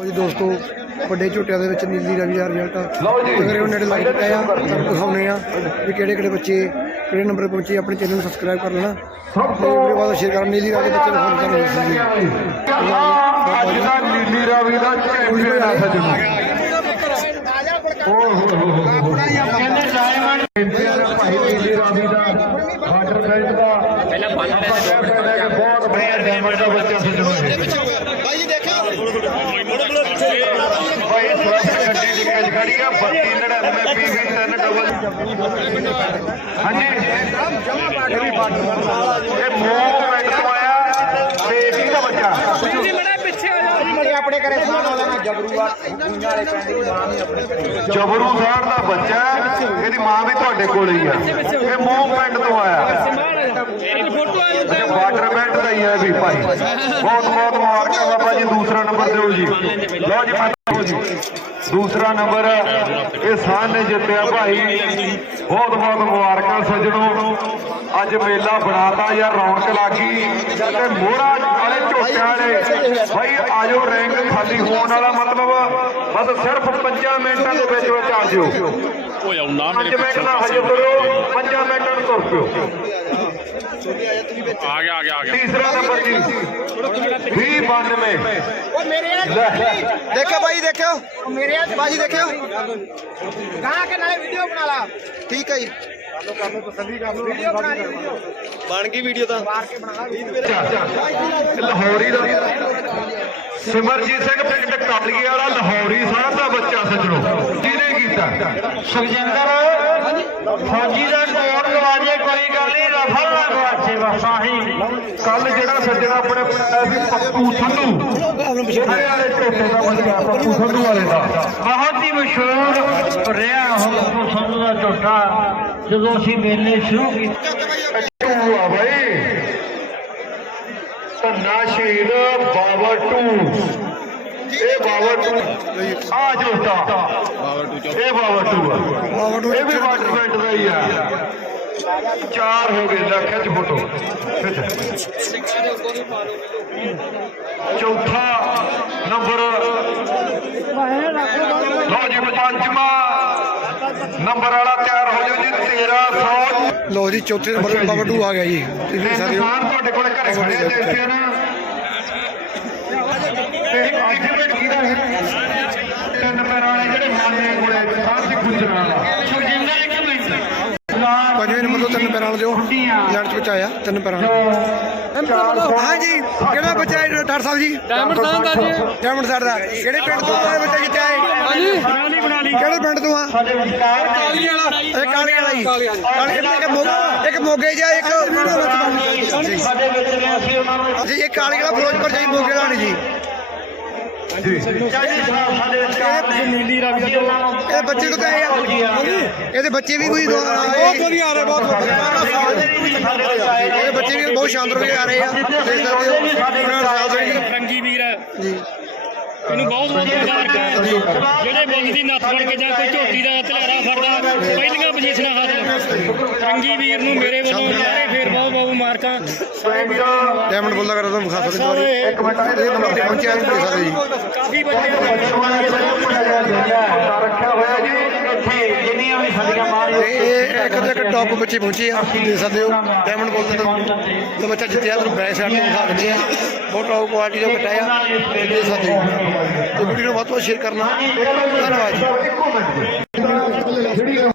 ਜੀ ਦੋਸਤੋ ਵੱਡੇ ਝੋਟਿਆਂ ਦੇ ਵਿੱਚ ਨੀਲੀ ਰਾਵੀ ਦਾ ਰਿਜ਼ਲਟ ਅਗਰ ਉਹ ਨੇੜੇ ਲੱਗ ਪਿਆ ਆ ਦਿਖਾਉਂਦੇ ਆ ਵੀ ਕਿਹੜੇ ਕਿਹੜੇ ਬੱਚੇ ਕਿਹੜੇ ਨੰਬਰ ਤੇ ਪਹੁੰਚੇ ਆਪਣੇ ਚੈਨਲ ਨੂੰ ਸਬਸਕ੍ਰਾਈਬ ਕਰ ਲੈਣਾ। ਤੇ ਵੀਡੀਓ ਬਾਅਦ ਸ਼ੇਅਰ ਕਰਨ ਨੀਲੀ ਰਾਵੀ ਦੇ ਬੱਚੇ ਨੂੰ ਫੋਨ ਕਰਨਾ ਸੀ ਅੱਜ ਦਾ ਨੀਲੀ ਰਾਵੀ ਦਾ ਚੈਂਪੀਅਨ ਆ ਸੱਜਣੋ ਓ ਹੋ ਹੋ ਹੋ ਹੋ ਕਹਿੰਦੇ ਡਾਇਮੰਡ ਚੈਂਪੀਅਨ ਆ ਭਾਈ ਨੀਲੀ ਰਾਵੀ ਦਾ ਵਾਟਰ ਬੈਲਟ ਦਾ ਪਹਿਲਾਂ ਬੰਦ ਬਹੁਤ ਵਧੀਆ ਡਾਇਮੰਡ ਦਾ ਬੱਚਾ ਸੱਜਣੋ ਭਾਈ ਜੀ ਦੇਖਿਆ ਭਾਈ ਸਵੱਛ ਗੱਡੀ ਦੀ ਕੱਜ ਖੜੀ ਆ 3299 ਪੀਵੀ 3 ਡਬਲ ਹਾਂਜੀ ਇਹ ਮੂਵਮੈਂਟ ਤੋਂ ਆਇਆ ਬੇਬੀ ਦਾ ਬੱਚਾ ਆਪਣੇ ਘਰੇ ਸਾਹ ਵਾਲਾ ਜਬਰੂਆ ਗੁੰਜਾਂ ਵਾਲੇ ਪਿੰਡ ਦੀ ਮਾਂ ਵੀ ਆਪਣੇ ਘਰੇ ਜਬਰੂ ਸਾਹਿਬ ਦਾ ਬੱਚਾ ਇਹਦੀ ਮਾਂ ਵੀ ਤੁਹਾਡੇ ਕੋਲ ਹੀ ਆ। ਇਹ ਮੂਵਮੈਂਟ ਤੋਂ ਆਇਆ। ਵਾਟਰ ਬੈਲਟ ਦਾ ਹੀ ਹੈ ਵੀ ਭਾਈ। ਬਹੁਤ ਬਹੁਤ ਮੁਬਾਰਕਾਂ ਬਾਬਾ ਜੀ ਦੂਸਰਾ ਨੰਬਰ ਦਿਓ ਜੀ। ਲਓ ਜੀ ਮਾਤਾ ਜੀ। ਦੂਸਰਾ ਨੰਬਰ ਇਹ ਸਾਨ ਨੇ ਜਿੱਤਿਆ ਭਾਈ। ਬਹੁਤ ਬਹੁਤ ਮੁਬਾਰਕਾਂ ਸੱਜਣੋ। ਅੱਜ ਮੇਲਾ ਬਣਾਤਾ ਯਾਰ ਰੌਣਕ ਲੱਗੀ। ਤੇ ਮੋਹਰਾ ਵਾਲੇ ਝੋਟਿਆਂ ਵਾਲੇ ਭਾਈ ਆਜੋ ਰੈਂਕ ਖਾਲੀ ਹੋਣ ਵਾਲਾ ਮਤਲਬ। ਬਸ ਸਿਰਫ 5 ਮਿੰਟਾਂ ਦੇ ਵਿੱਚ ਵਿੱਚ ਆ ਜਿਓ। ਹੋ ਜਾਉ ਨਾ 5 ਮਿੰਟ ਨਾ ਹਜੇ ਤੁਰੋ 5 ਮਿੰਟਾਂ ਨੂੰ ਤੁਰ ਪਿਓ। ਆ ਗਿਆ ਆ ਗਿਆ ਆ ਗਿਆ। ਤੀਸਰਾ ਨੰਬਰ ਜੀ। 2092 ਉਹ ਮੇਰੇ ਦੇਖਿਓ ਭਾਈ ਦੇਖਿਓ। ਭਾਜੀ ਦੇਖਿਓ। ਕੇ ਨਾਲੇ ਵੀਡੀਓ ਬਣਾ ਲਾ। ਠੀਕ ਹੈ ਜੀ। ਬਣਾ ਗਈ ਵੀਡੀਓ ਤਾਂ। ਲਾਹੌਰੀ ਦਾ ਸਿਮਰਜੀਤ ਸਿੰਘ ਪਿੰਡ ਕਾਲੀਏ ਵਾਲਾ ਲਾਹੌਰੀ ਸਾਹਿਬ ਦਾ ਬੱਚਾ ਸੱਜਣੋ। ਕੀਤਾ। ਸੁਖਜਿੰਦਰ, ਫੌਜੀ ਦਾ ਕੋਟ ਗਵਾਜੇ ਕੋਈ ਗੱਲ ਨਹੀਂ ਰਫਲ ਨਾ ਗਵਾਚੇ ਵਸਾਹੀ ਕੱਲ ਜਿਹੜਾ ਸੱਜਣਾ ਆਪਣੇ ਪਿੰਡ ਪੱਪੂ ਸੰਧੂ। ਜਿਹੜੇ ਵਾਲੇ ਝੋਟੇ ਦਾ ਬੱਚਾ ਪੱਪੂ ਸੰਧੂ ਵਾਲੇ ਦਾ। ਬਹੁਤ ਹੀ ਮਸ਼ਹੂਰ ਰਿਹਾ ਹੁਣ ਸੰਧੂ ਦਾ ਝੋਟਾ, ਜਦੋਂ ਅਸੀਂ ਮੇਲੇ ਸ਼ੁਰੂ ਕੀਤੇ। ਟੂ ਆ ਧੰਨਾ ਸ਼ਹੀਦ ਬਾਬਰ ਟੂ। ਇਹ ਬਾਬਾ ਟੂ ਆ ਝੋਟਾ। ਇਹ ਬਾਬਰ ਟੂ ਆ ਇਹ ਵੀ ਵਾਟਰ ਬੈਂਟ ਦਾ ਹੀ ਆ। ਚਾਰ ਹੋ ਗਏ ਲੈ ਖਿੱਚ ਫੋਟੋ। ਚੌਥਾ ਨੰਬਰ। ਲਓ ਜੀ ਪੰਜਵਾਂ। ਨੰਬਰ ਵਾਲਾ ਤਿਆਰ ਹੋ ਜਾਓ ਜੀ 1300 ਲਓ ਜੀ ਚੌਥੇ ਨੰਬਰ ਬਾਬਾ ਟੂ ਆ ਗਿਆ ਜੀ। ਤੁਸੀਂ ਇਨਸਾਨ ਤੁਹਾਡੇ ਕੋਲ ਘਰੇ ਖੜਿਆ ਚੈਂਪੀਅਨ ਤੇ ਅੱਜ ਵੀ ਕਿਹਦਾ ਹੈ ਪੰਜਵੇਂ ਨੰਬਰ ਤੋਂ ਤਿੰਨ ਪੈਰਾਂ ਵਾਲਾ ਦਿਓ। ਲੈਂਡ ਚ ਬਚਾਇਆ ਤਿੰਨ ਪੈਰਾਂ ਵਾਲਾ। ਹਾਂ ਜੀ ਕਿਹੜਾ ਬੱਚਾ ਹੈ ਡਾਕਟਰ ਸਾਹਿਬ ਜੀ? ਡਾਇਮੰਡ ਸਾਹਿਬ ਦਾ ਜੀ। ਡਾਇਮੰਡ ਸਾਹਿਬ ਦਾ। ਕਿਹੜੇ ਪਿੰਡ ਤੋਂ ਆਏ ਬੱਚਾ ਕਿੱਥੇ ਆਏ? ਹਾਂਜੀ। ਕਿਹੜੇ ਪਿੰਡ ਤੋਂ ਆ? ਸਾਡੇ ਵਿਚਕਾਰ ਇਹ ਕਾਲੀ ਵਾਲਾ ਜੀ। ਕਾਲੀ ਇੱਕ ਮੋਗੇ ਇੱਕ ਮੋਗੇ ਜਾਂ ਇੱਕ ਸਾਡੇ ਵਿੱਚ ਨੇ ਅਸੀਂ ਉਹਨਾਂ ਨੂੰ ਜੀ ਇਹ ਕਾਲੀ ਵਾਲਾ ਫਿਰੋਜ਼ਪੁਰ ਜੀ ਮੋਗੇ ਵਾਲਾ ਨਹੀਂ ਜੀ। ਦਾ ਇਹ ਬੱਚੇ ਕੋ ਆਏ ਆ ਇਹਦੇ ਬੱਚੇ ਵੀ ਕੋਈ ਬਹੁਤ ਵਧੀਆ ਆ ਰਹੇ? ਬਹੁਤ ਇਹਦੇ ਬੱਚੇ ਵੀ ਬਹੁਤ ਸ਼ਾਨਦਾਰ ਵੀ ਆ ਰਹੇ ਆ। ਦੇਖ ਸਕਦੇ ਹੋ। ਉਹਨਾਂ ਦਾ ਸਾਥ ਜੀ। ਰੰਗੀ ਵੀਰ ਹੈ ਜੀ ਇਹਨੂੰ ਬਹੁਤ ਬਹੁਤ ਜਿਹੜੇ ਮੁੱਲ ਦੀ ਨੱਥ ਬਣ ਕੇ ਜਾਂ ਕੋਈ ਝੋਟੀ ਦਾ ਧਲਾਰਾ ਫੜਦਾ ਪਹਿਲੀਆਂ ਪੋਜੀਸ਼ਨਾਂ ਹਾਸਲ ਰੰਗੀ ਵੀਰ ਨੂੰ ਮੇਰੇ ਵੱਲੋਂ ਸਾਰੇ ਫੇਰ ਬਹੁਤ ਬਹੁਤ ਮੁਬਾਰਕਾਂ। ਡਾਇਮੰਡ ਬੋਲਦਾ ਕਰਦਾ ਤੁਹਾਨੂੰ ਵਿਖਾ ਸਕਦੇ ਇੱਕ ਮਿੰਟ ਇਹ ਨੰਬਰ ਤੇ ਪਹੁੰਚਿਆ ਨਹੀਂ ਸਕਦੇ। ਜੀ ਕਾਫੀ ਬੱਚੇ ਰੱਖਿਆ ਹੋਇਆ ਜੀ ਇੱਥੇ ਜਿੰਨੀਆਂ ਵੀ ਸਾਡੀਆਂ ਮਾਂ ਤੇ ਇਹ ਇੱਕ ਤੋਂ ਇੱਕ ਟੌਪ ਬੱਚੇ ਪਹੁੰਚੇ ਆ ਦੇ ਸਕਦੇ ਹੋ ਡਾਇਮੰਡ ਬੋਲਦਾ ਤਾਂ ਤੇ ਬੱਚਾ ਜਿੱਤਿਆ ਤੁਹਾਨੂੰ ਬੈਕ ਸਾਈਡ ਤੋਂ ਵਿਖਾ ਦਿੰਦੇ ਆ। ਬਹੁਤ ਟੌਪ ਕੁਆਲਿਟੀ ਦਾ ਬਟਾਇਆ ਦੇ ਸਕਦੇ ਹੋ। ਤੇ ਵੀਡੀਓ ਨੂੰ ਵੱਧ ਤੋਂ ਵੱਧ ਸ਼ੇਅਰ ਕਰਨਾ। ਧੰਨਵਾਦ ਜੀ।